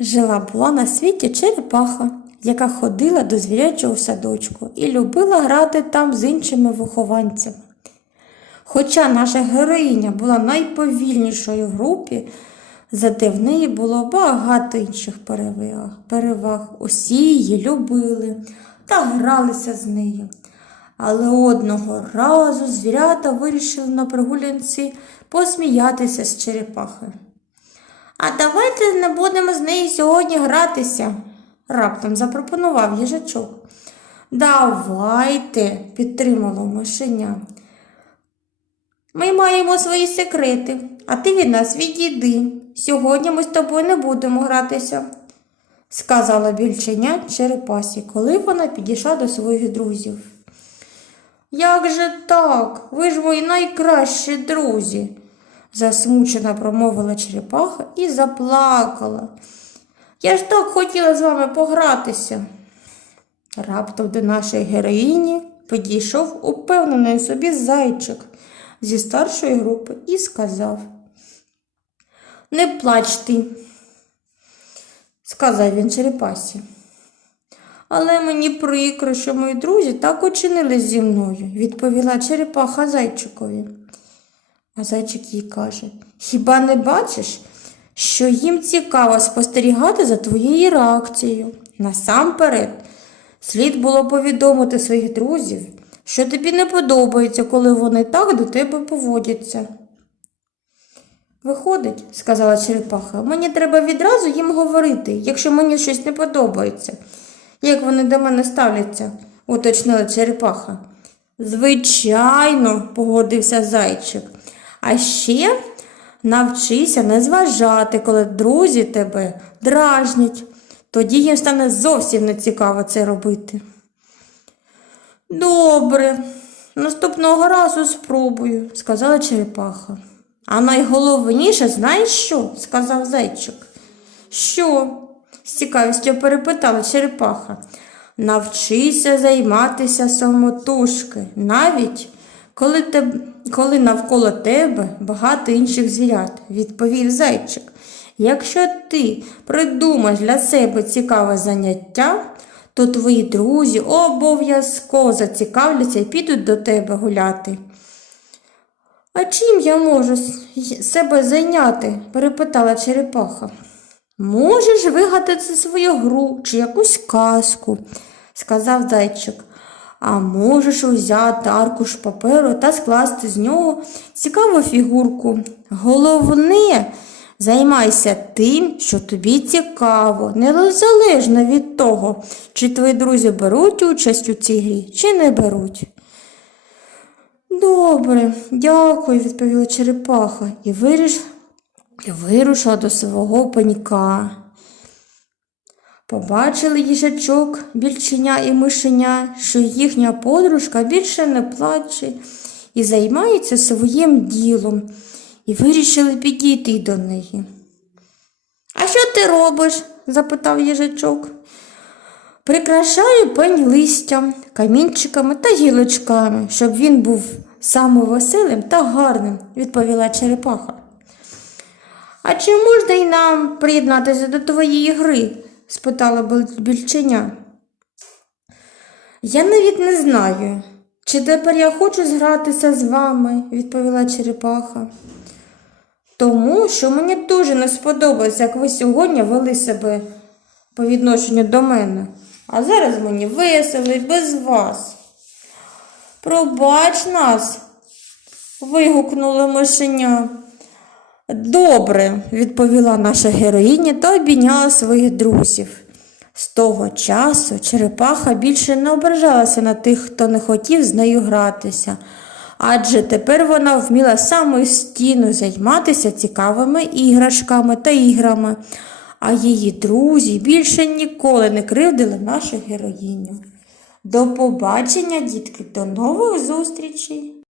Жила була на світі черепаха, яка ходила до звірячого садочку і любила грати там з іншими вихованцями. Хоча наша героїня була найповільнішою в групі, зате в неї було багато інших переваг. Усі її любили та гралися з нею. Але одного разу звірята вирішили на прогулянці посміятися з черепахи. А давайте не будемо з нею сьогодні гратися, раптом запропонував їжачок. Давайте, підтримало мишеня. Ми маємо свої секрети, а ти від нас відійди. Сьогодні ми з тобою не будемо гратися, сказала більченя черепасі, коли вона підійшла до своїх друзів. Як же так? Ви ж мої найкращі друзі, засмучено промовила черепаха і заплакала. Я ж так хотіла з вами погратися. Раптом до нашої героїні підійшов упевнений собі зайчик зі старшої групи і сказав: Не плач ти, сказав він черепасі. Але мені прикро, що мої друзі так учинили зі мною, відповіла черепаха зайчикові. А зайчик їй каже: Хіба не бачиш, що їм цікаво спостерігати за твоєю реакцією? Насамперед, слід було повідомити своїх друзів, що тобі не подобається, коли вони так до тебе поводяться. Виходить, сказала черепаха, мені треба відразу їм говорити, якщо мені щось не подобається. Як вони до мене ставляться, уточнила черепаха. Звичайно, погодився зайчик. А ще навчися не зважати, коли друзі тебе дражнять. Тоді їм стане зовсім не цікаво це робити. Добре, наступного разу спробую, сказала черепаха. А найголовніше, знаєш що? сказав зайчик. Що? з цікавістю перепитала черепаха. Навчися займатися самотужки, навіть коли, те, коли навколо тебе багато інших звірят, відповів зайчик. Якщо ти придумаєш для себе цікаве заняття, то твої друзі обов'язково зацікавляться і підуть до тебе гуляти. А чим я можу себе зайняти? перепитала черепаха. Можеш вигадати свою гру чи якусь казку, сказав зайчик. А можеш узяти аркуш паперу та скласти з нього цікаву фігурку. Головне, займайся тим, що тобі цікаво, незалежно від того, чи твої друзі беруть участь у цій грі, чи не беруть. Добре, дякую, відповіла черепаха і виріш... і вирушила до свого пенька. Побачили їжачок, більченя і мишеня, що їхня подружка більше не плаче і займається своїм ділом, і вирішили підійти до неї. А що ти робиш? запитав їжачок. Прикрашаю пень листям, камінчиками та гілочками, щоб він був самовеселим та гарним, відповіла черепаха. А чи можна й нам приєднатися до твоєї гри? Спитала більченя. Я навіть не знаю, чи тепер я хочу згратися з вами, відповіла черепаха. Тому що мені дуже не сподобалось, як ви сьогодні вели себе по відношенню до мене. А зараз мені весело і без вас. Пробач нас, вигукнула мишеня. Добре, відповіла наша героїня та обійняла своїх друзів. З того часу черепаха більше не ображалася на тих, хто не хотів з нею гратися, адже тепер вона вміла самостійно займатися цікавими іграшками та іграми, а її друзі більше ніколи не кривдили нашу героїню. До побачення, дітки, до нових зустрічей!